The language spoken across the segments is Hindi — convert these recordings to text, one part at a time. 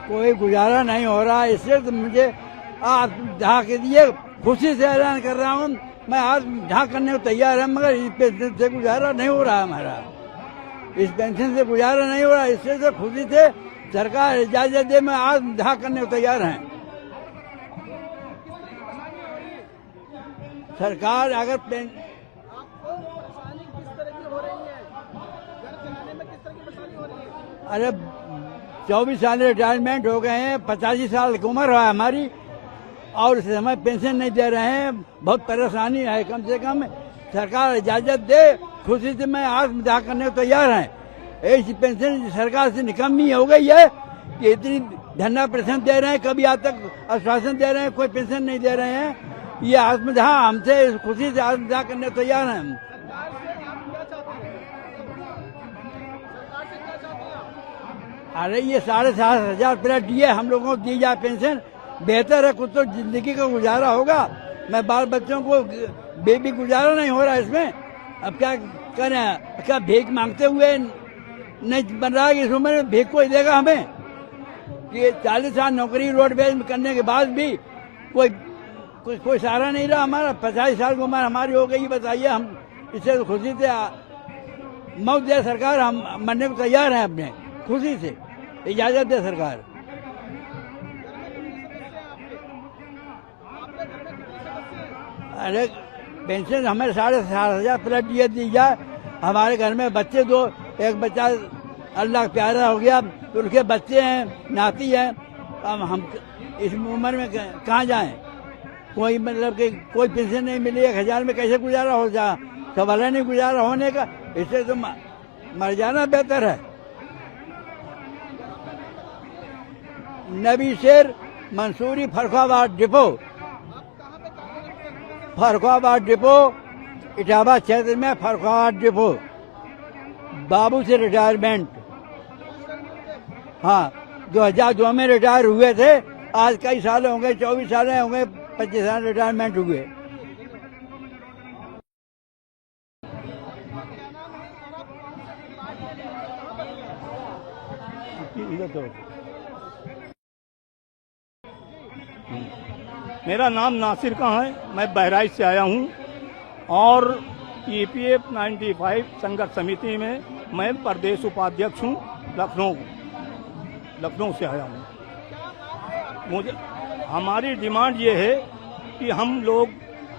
कोई गुजारा नहीं हो रहा, इसलिए तो मुझे आप जहाँ के दिए खुशी से ऐलान कर रहा हूँ, मैं आज जहाँ करने को तैयार है, मगर इस पेंशन से गुजारा नहीं हो रहा हमारा, इस पेंशन से गुजारा नहीं हो रहा, इससे तो खुशी से सरकार इजाजत दे, मैं आज जहाँ करने को तैयार है। सरकार अगर अरे 24 साल रिटायरमेंट हो गए हैं, 85 साल की उम्र है हमारी, और इस समय पेंशन नहीं दे रहे हैं, बहुत परेशानी है। कम से कम सरकार इजाजत दे, खुशी से मैं आज मजा करने को तैयार है। ऐसी पेंशन सरकार से निकम्मी हो गई है कि इतनी धरना पेंशन दे रहे हैं, कभी आज तक आश्वासन दे रहे हैं, कोई पेंशन नहीं दे रहे हैं। ये आत्मजा हमसे खुशी से आत्मजा करने को तैयार हैं हम। अरे ये 7,500 प्लस दिए हम लोगों को दी जाए पेंशन, बेहतर है, कुछ तो जिंदगी का गुजारा होगा। मैं बाल बच्चों को बेबी गुजारा नहीं हो रहा इसमें, अब क्या करें, क्या भीख मांगते हुए नहीं बन रहा है कि इस उम्र में भीख कोई देगा हमें? कि 40 साल नौकरी रोडवेज में करने के बाद भी कोई सहारा नहीं रहा हमारा। 50 साल की उम्र हमारी हो गई, बताइए हम इससे तो खुशी से मौत दे सरकार, हम मरने को तैयार हैं अपने खुशी से, इजाजत दे सरकार। अरे पेंशन हमें 7,500 प्लस दी जाए। हमारे घर में बच्चे दो, एक बच्चा अल्लाह प्यारा हो गया, तो उनके बच्चे हैं, नाती हैं। अब हम इस उम्र में कहाँ जाएं? कोई मतलब कि कोई पेंशन नहीं मिली, 1,000 में कैसे गुजारा हो जा, सवाल नहीं गुजारा होने का, इससे तो मर जाना बेहतर है। नबी शेर मंसूरी फर्रुखाबाद डिपो, फर्रुखाबाद डिपो, इटावा क्षेत्र में फर्रुखाबाद डिपो, बाबू से रिटायरमेंट। हाँ, 2002 में रिटायर हुए थे, आज कई साल हो गए, 24 साल हो गए, 25 साल रिटायरमेंट हुए। मेरा नाम नासिर खां है, मैं बहराइच से आया हूँ और EPF 95 संघर्ष समिति में मैं प्रदेश उपाध्यक्ष हूँ। लखनऊ से आया हूँ। हमारी डिमांड ये है कि हम लोग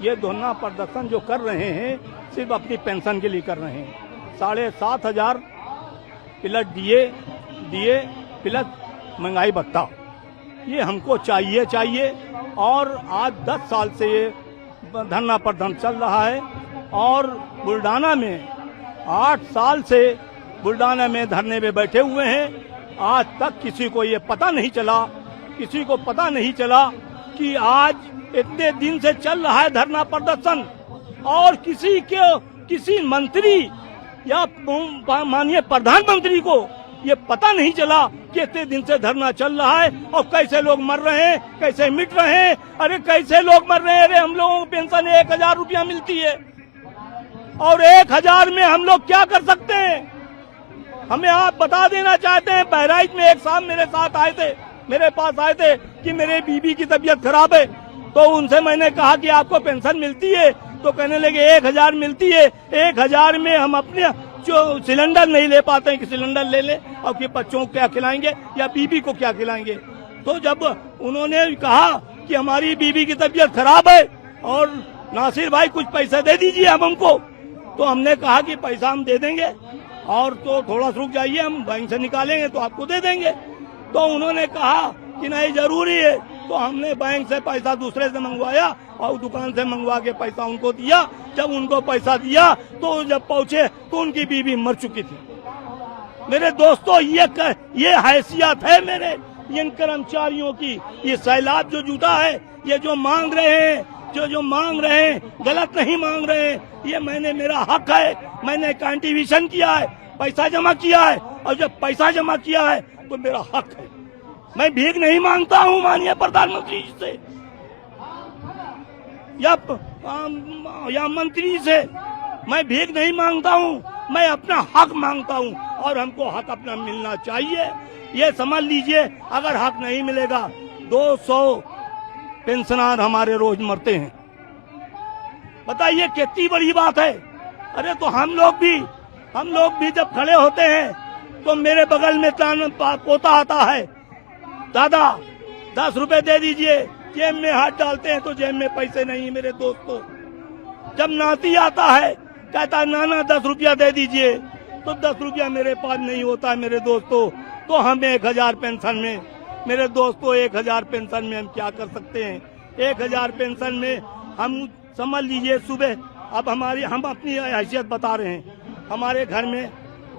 ये धरना प्रदर्शन जो कर रहे हैं सिर्फ अपनी पेंशन के लिए कर रहे हैं। 7,500 प्लस दिए प्लस महंगाई भत्ता, ये हमको चाहिए। और आज 10 साल से ये धरना प्रदर्शन चल रहा है और बुल्डाना में 8 साल से बुल्डाना में धरने में बैठे हुए हैं। आज तक किसी को ये पता नहीं चला कि आज इतने दिन से चल रहा है धरना प्रदर्शन और किसी मंत्री या माननीय प्रधानमंत्री को ये पता नहीं चला कि इतने दिन से धरना चल रहा है और कैसे लोग मर रहे हैं, कैसे मिट रहे हैं। अरे कैसे लोग मर रहे हैं? अरे हम लोगों को पेंशन 1,000 रुपया मिलती है और 1,000 में हम लोग क्या कर सकते हैं? हमें आप बता देना चाहते हैं। बहराइच में एक साहब मेरे पास आए थे कि मेरे बीबी की तबीयत खराब है, तो उनसे मैंने कहा कि आपको पेंशन मिलती है? तो कहने लगे 1,000 मिलती है, 1,000 में हम अपने जो सिलेंडर नहीं ले पाते हैं कि सिलेंडर ले ले, और कि बच्चों को क्या खिलाएंगे या बीबी को क्या खिलाएंगे। तो जब उन्होंने कहा कि हमारी बीबी की तबीयत खराब है और नासिर भाई कुछ पैसा दे दीजिए हमको, तो हमने कहा कि पैसा हम दे देंगे और तो थोड़ा रुक जाइए, हम बैंक से निकालेंगे तो आपको दे देंगे। तो उन्होंने कहा कि नहीं जरूरी है, तो हमने बैंक से पैसा दूसरे से मंगवाया और दुकान से मंगवा के पैसा उनको दिया। जब उनको पैसा दिया तो जब पहुंचे तो उनकी बीवी मर चुकी थी। मेरे दोस्तों, ये हैसियत है मेरे इन कर्मचारियों की। ये सैलाब जो जुटा है, ये जो मांग रहे हैं गलत नहीं मांग रहे हैं। ये मेरा हक है, मैंने कंट्रीब्यूशन किया है, पैसा जमा किया है, और जब पैसा जमा किया है तो मेरा हक है। मैं भीख नहीं मांगता हूँ माननीय प्रधानमंत्री जी से या मंत्री से, मैं भीख नहीं मांगता हूँ, मैं अपना हक मांगता हूँ। और हमको हक अपना मिलना चाहिए। ये समझ लीजिए, अगर हक नहीं मिलेगा 200 पेंशनर हमारे रोज मरते हैं। बताइए कितनी बड़ी बात है। अरे तो हम लोग भी जब खड़े होते हैं तो मेरे बगल में पोता आता है, दादा 10 रुपए दे दीजिए। जेब में हाथ डालते हैं तो जेब में पैसे नहीं है मेरे दोस्तों। जब नाती आता है कहता है नाना 10 रुपया दे दीजिए, तो 10 रुपया मेरे पास नहीं होता है मेरे दोस्तों। तो हम 1000 पेंशन में, मेरे दोस्तों 1000 पेंशन में हम क्या कर सकते हैं। 1000 पेंशन में हम समझ लीजिए सुबह, अब हम अपनी हैसियत बता रहे हैं। हमारे घर में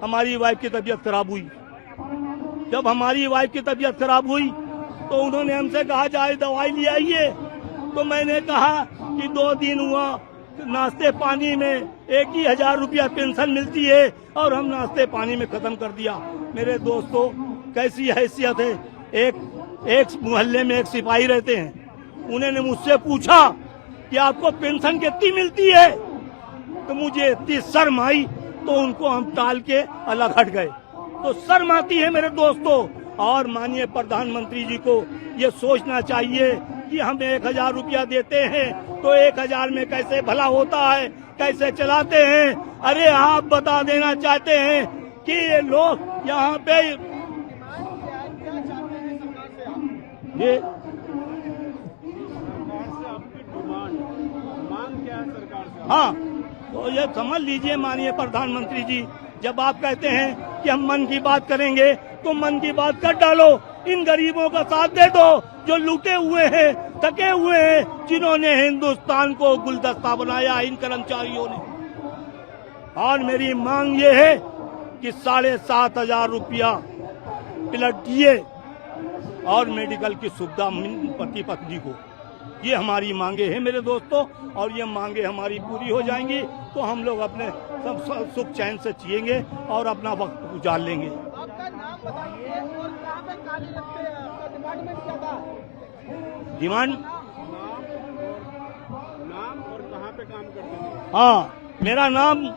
हमारी वाइफ की तबीयत खराब हुई। जब हमारी वाइफ की तबीयत खराब हुई तो उन्होंने हमसे कहा जाए दवाई ले आइए। तो मैंने कहा कि 2 दिन हुआ, नाश्ते पानी में 1000 रुपया पेंशन मिलती है और हम नाश्ते पानी में खत्म कर दिया। मेरे दोस्तों कैसी हैसियत है। एक मोहल्ले में एक सिपाही रहते हैं, उन्होंने मुझसे पूछा कि आपको पेंशन कितनी मिलती है, तो मुझे इतनी शर्म आई तो उनको हम टाल के अलग हट गए। तो शर्म आती है मेरे दोस्तों। और माननीय प्रधानमंत्री जी को ये सोचना चाहिए कि हम 1000 रुपया देते हैं तो 1000 में कैसे भला होता है, कैसे चलाते हैं। अरे आप बता देना चाहते हैं कि ये लोग यहाँ पे ये हाँ, तो ये समझ लीजिए माननीय प्रधानमंत्री जी, जब आप कहते हैं कि हम मन की बात करेंगे तो मन की बात कर डालो। इन गरीबों का साथ दे दो जो लूटे हुए हैं, थके हुए हैं, जिन्होंने हिंदुस्तान को गुलदस्ता बनाया इन कर्मचारियों ने। और मेरी मांग ये है कि 7500 रुपया प्लस दिए और मेडिकल की सुविधा पति पत्नी को, ये हमारी मांगे हैं मेरे दोस्तों। और ये मांगे हमारी पूरी हो जाएंगी तो हम लोग अपने सब सुख चैन से जिएंगे और अपना वक्त गुजार लेंगे। आपका नाम बताइए और कहाँ पे कार्य रखते हैं, आपका डिपार्टमेंट क्या था? डिमांड नाम और कहाँ पे काम करते हैं? हाँ, मेरा नाम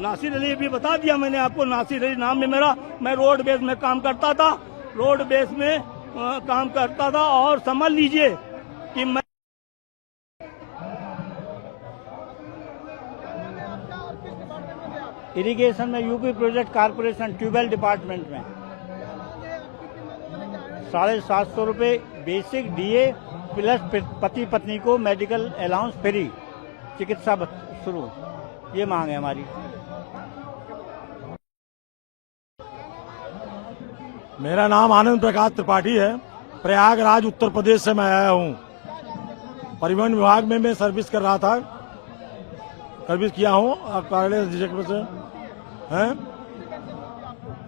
नासिर अली भी बता दिया मैंने आपको। नासिर अली नाम में मेरा, मैं रोड बेस में काम करता था, रोड बेस में काम करता था। और समझ लीजिए कि मैं इरिगेशन में, UP project corporation tubewell department में 750 रुपये बेसिक डीए प्लस पति पत्नी को मेडिकल अलाउंस फ्री, चिकित्सा शुरू, ये मांग है हमारी। मेरा नाम आनंद प्रकाश त्रिपाठी है। प्रयागराज उत्तर प्रदेश से मैं आया हूँ। परिवहन विभाग में मैं सर्विस कर रहा था, सर्विस किया हूँ कार्यालय डिस्ट्रिक्ट से हैं।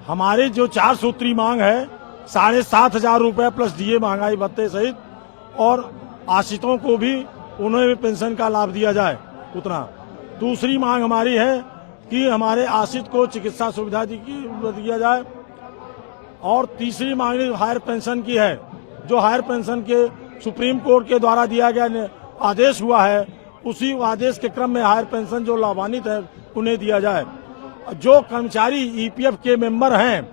हमारी जो 4 सूत्री मांग है 7500 रुपये प्लस डीए महंगाई भत्ते सहित, और आश्रितों को भी उन्हें भी पेंशन का लाभ दिया जाए उतना। दूसरी मांग हमारी है कि हमारे आश्रित को चिकित्सा सुविधा दिया जाए। और तीसरी मांग हायर पेंशन की है, जो हायर पेंशन के सुप्रीम कोर्ट के द्वारा दिया गया आदेश हुआ है, उसी आदेश के क्रम में हायर पेंशन जो लाभान्वित है उन्हें दिया जाए। जो कर्मचारी ईपीएफ के मेंबर हैं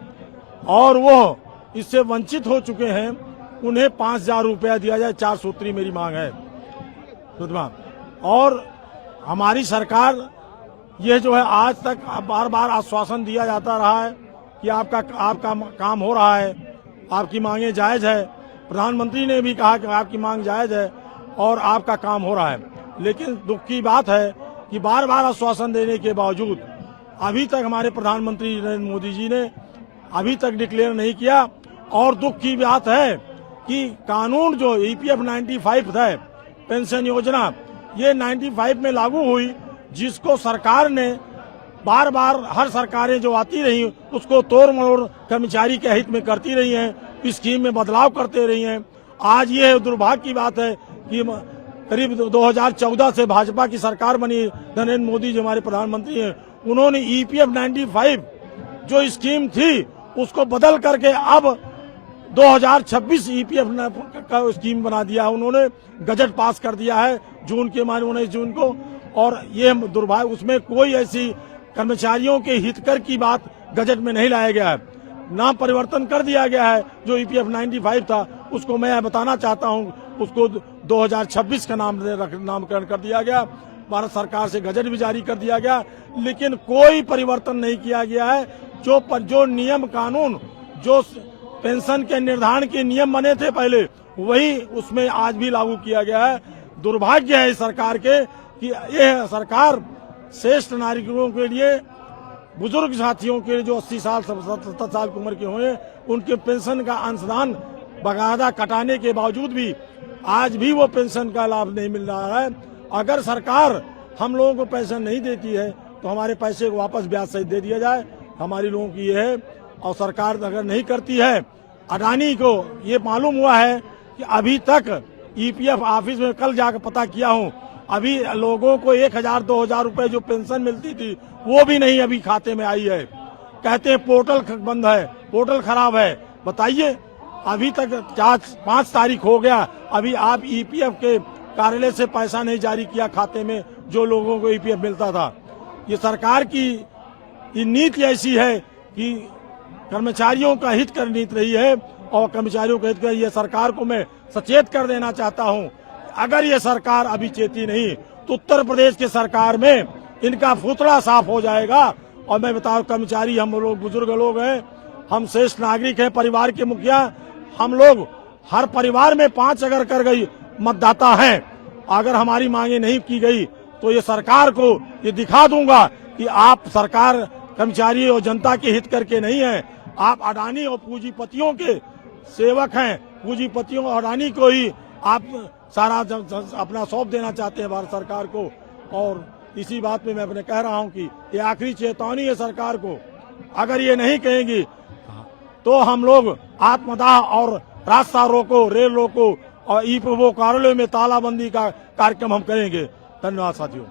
और वो इससे वंचित हो चुके हैं, उन्हें 5000 रुपया दिया जाए। 4 सूत्री मेरी मांग है। और हमारी सरकार ये जो है आज तक बार बार आश्वासन दिया जाता रहा है कि आपका काम हो रहा है, आपकी मांगे जायज है। प्रधानमंत्री ने भी कहा कि आपकी मांग जायज है और आपका काम हो रहा है। लेकिन दुख की बात है कि बार बार आश्वासन देने के बावजूद अभी तक हमारे प्रधानमंत्री नरेंद्र मोदी जी ने अभी तक डिक्लेयर नहीं किया। और दुख की बात है कि कानून जो ईपीएफ 95 है, पेंशन योजना, ये 95 में लागू हुई, जिसको सरकार ने बार बार हर सरकारें जो आती रही उसको तोड़ मरोड़ कर्मचारी के हित में करती रही हैं, स्कीम में बदलाव करते रही हैं। आज ये दुर्भाग्य की बात है कि करीब 2014 से भाजपा की सरकार बनी, नरेंद्र मोदी जो हमारे प्रधानमंत्री हैं, उन्होंने ईपीएफ 95 जो स्कीम थी उसको बदल करके अब 2026 ईपीएफ का स्कीम बना दिया। उन्होंने गजट पास कर दिया है जून के महीने 19 जून को। और ये दुर्भाग्य, उसमें कोई ऐसी कर्मचारियों के हितकर की बात गजट में नहीं लाया गया है। नाम परिवर्तन कर दिया गया है। जो ईपीएफ 95 था उसको मैं बताना चाहता हूं, उसको 2026 का नामकरण कर दिया गया। भारत सरकार से गजट भी जारी कर दिया गया, लेकिन कोई परिवर्तन नहीं किया गया है। जो नियम कानून, जो पेंशन के निर्धारण के नियम बने थे पहले, वही उसमें आज भी लागू किया गया है। दुर्भाग्य है इस सरकार के कि यह सरकार श्रेष्ठ नागरिकों के लिए, बुजुर्ग साथियों के लिए जो 80 साल 70 साल की उम्र के हुए, उनके पेंशन का अंशदान बकायदा कटाने के बावजूद भी आज भी वो पेंशन का लाभ नहीं मिल रहा है। अगर सरकार हम लोगों को पेंशन नहीं देती है तो हमारे पैसे को वापस ब्याज सहित दे दिया जाए, हमारी लोगों की ये है। और सरकार अगर नहीं करती है, अडानी को ये मालूम हुआ है कि अभी तक ईपीएफ ऑफिस में कल जाकर पता किया हूँ, अभी लोगों को 1000-2000 रुपए जो पेंशन मिलती थी वो भी नहीं अभी खाते में आई है। कहते हैं पोर्टल बंद है, पोर्टल खराब है। बताइए, अभी तक 5 तारीख हो गया, अभी आप ईपीएफ के कार्यालय से पैसा नहीं जारी किया खाते में जो लोगों को ईपीएफ मिलता था। ये सरकार की नीति ऐसी है कि कर्मचारियों का हित कर नीति रही है, और कर्मचारियों का हित कर, ये सरकार को मैं सचेत कर देना चाहता हूं, अगर ये सरकार अभी चेती नहीं तो उत्तर प्रदेश की सरकार में इनका फुतड़ा साफ हो जाएगा। और मैं बताऊं, कर्मचारी हम लोग बुजुर्ग लोग हैं, हम श्रेष्ठ नागरिक हैं, परिवार के मुखिया हम लोग, हर परिवार में 5 अगर कर गई मतदाता हैं, अगर हमारी मांगे नहीं की गई तो ये सरकार को ये दिखा दूंगा कि आप सरकार कर्मचारी और जनता के हित करके नहीं है, आप अडानी और पूंजीपतियों के सेवक हैं। पूंजीपतियों और अडानी को ही आप सारा अपना सौंप देना चाहते हैं भारत सरकार को। और इसी बात पे मैं अपने कह रहा हूं कि ये आखिरी चेतावनी है सरकार को, अगर ये नहीं कहेंगी तो हम लोग आत्मदाह और रास्ता रोको, रेल रोको और ईपीएफ कार्यालय में तालाबंदी का कार्यक्रम हम करेंगे। धन्यवाद साथियों।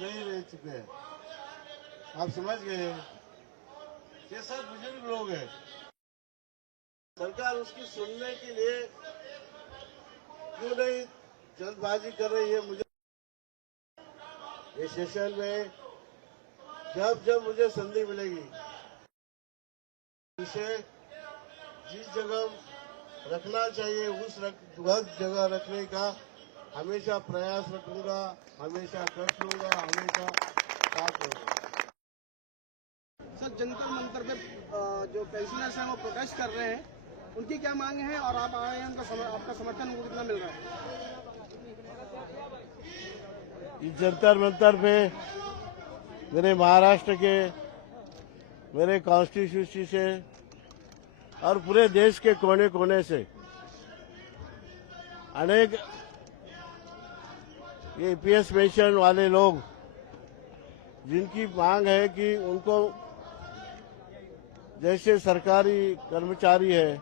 नहीं रह चुके हैं, आप समझ गए। ये सब बुजुर्ग लोग हैं, सरकार उसकी सुनने के लिए क्यों नहीं जल्दबाजी कर रही है। मुझे इस सेशन में जब मुझे संधि मिलेगी, इसे जिस जगह रखना चाहिए उस जगह रखने का हमेशा प्रयास रखूंगा, हमेशा कष्ट लूंगा, हमेशा साथ दूंगा। सर, जंतर मंतर पे जो पेंशनर्स हैं वो प्रोटेस्ट कर रहे हैं, उनकी क्या मांग है और आप आए हैं, आपका समर्थन उनको कितना मिल रहा है? इस जंतर मंतर पे मेरे महाराष्ट्र के, मेरे कॉन्स्टिट्यूंसी से और पूरे देश के कोने कोने से अनेक ये ईपीएस पेंशन वाले लोग, जिनकी मांग है कि उनको जैसे सरकारी कर्मचारी है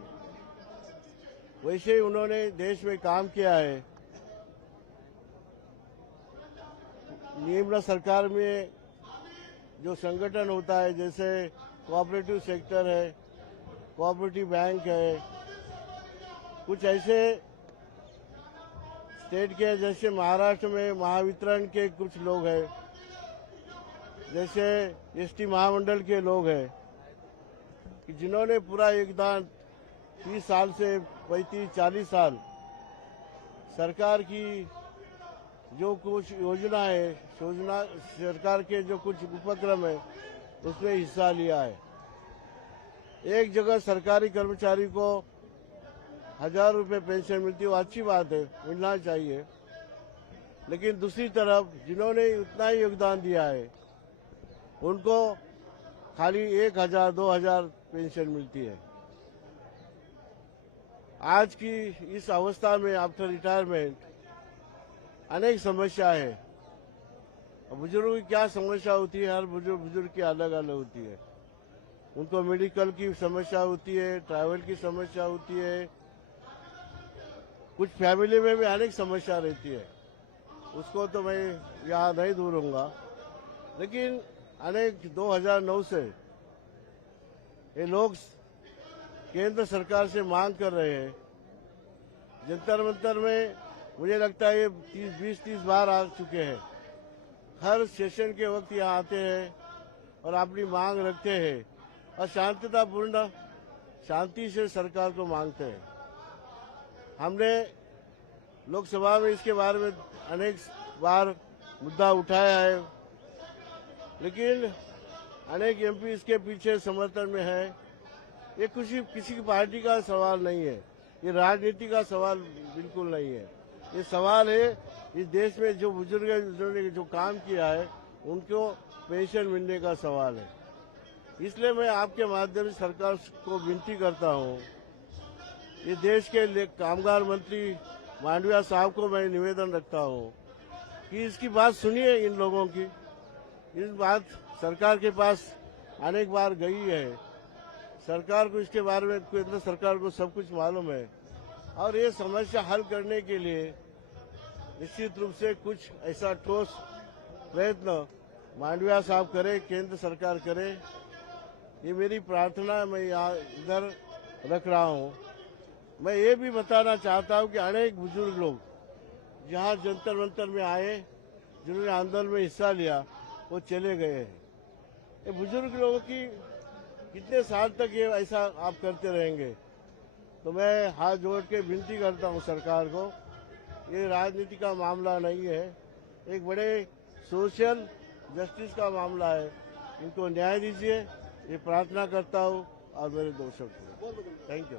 वैसे ही उन्होंने देश में काम किया है। निम्न सरकार में जो संगठन होता है, जैसे कोऑपरेटिव सेक्टर है, कोऑपरेटिव बैंक है, कुछ ऐसे स्टेट के, जैसे महाराष्ट्र में महावितरण के कुछ लोग हैं, जैसे एसटी महामंडल के लोग हैं, कि जिन्होंने पूरा योगदान 30 साल से 35-40 साल सरकार की जो कुछ योजना है, सरकार के जो कुछ उपक्रम है उसमें हिस्सा लिया है। एक जगह सरकारी कर्मचारी को 1000 रुपये पेंशन मिलती है, वो अच्छी बात है, मिलना चाहिए। लेकिन दूसरी तरफ जिन्होंने उतना ही योगदान दिया है उनको खाली 1000-2000 पेंशन मिलती है। आज की इस अवस्था में आफ्टर रिटायरमेंट अनेक समस्या है। बुजुर्गों की क्या समस्या होती है, हर बुजुर्ग की अलग अलग होती है। उनको मेडिकल की समस्या होती है, ट्रैवल की समस्या होती है, कुछ फैमिली में भी अनेक समस्या रहती है, उसको तो मैं यहाँ नहीं दूरूंगा। लेकिन अनेक 2009 से ये लोग केंद्र सरकार से मांग कर रहे हैं। जंतर मंतर में मुझे लगता है ये 20-30 बार आ चुके हैं। हर सेशन के वक्त यहाँ आते हैं और अपनी मांग रखते हैं और शांतितापूर्ण शांति से सरकार को मांगते हैं। हमने लोकसभा में इसके बारे में अनेक बार मुद्दा उठाया है, लेकिन अनेक एमपी इसके पीछे समर्थन में है। ये किसी की पार्टी का सवाल नहीं है, ये राजनीति का सवाल बिल्कुल नहीं है। ये सवाल है इस देश में जो बुजुर्ग ने जो काम किया है उनको पेंशन मिलने का सवाल है। इसलिए मैं आपके माध्यम से सरकार को विनती करता हूँ, ये देश के कामगार मंत्री मांडविया साहब को मैं निवेदन रखता हूँ कि इसकी बात सुनिए। इन लोगों की इस बात सरकार के पास अनेक बार गई है, सरकार को इसके बारे में केंद्र सरकार को सब कुछ मालूम है और ये समस्या हल करने के लिए निश्चित रूप से कुछ ऐसा ठोस प्रयत्न मांडविया साहब करे, केंद्र सरकार करे। ये मेरी प्रार्थना मैं यहाँ इधर रख रहा हूँ। मैं ये भी बताना चाहता हूँ कि अनेक बुजुर्ग लोग जहाँ जंतर मंतर में आए, जिन्होंने आंदोलन में हिस्सा लिया, वो चले गए हैं। ये बुजुर्ग लोगों की कितने साल तक ये ऐसा आप करते रहेंगे? तो मैं हाथ जोड़ के विनती करता हूँ सरकार को, ये राजनीति का मामला नहीं है, एक बड़े सोशल जस्टिस का मामला है। इनको न्याय दीजिए, ये प्रार्थना करता हूँ और मेरे दर्शक को थैंक यू।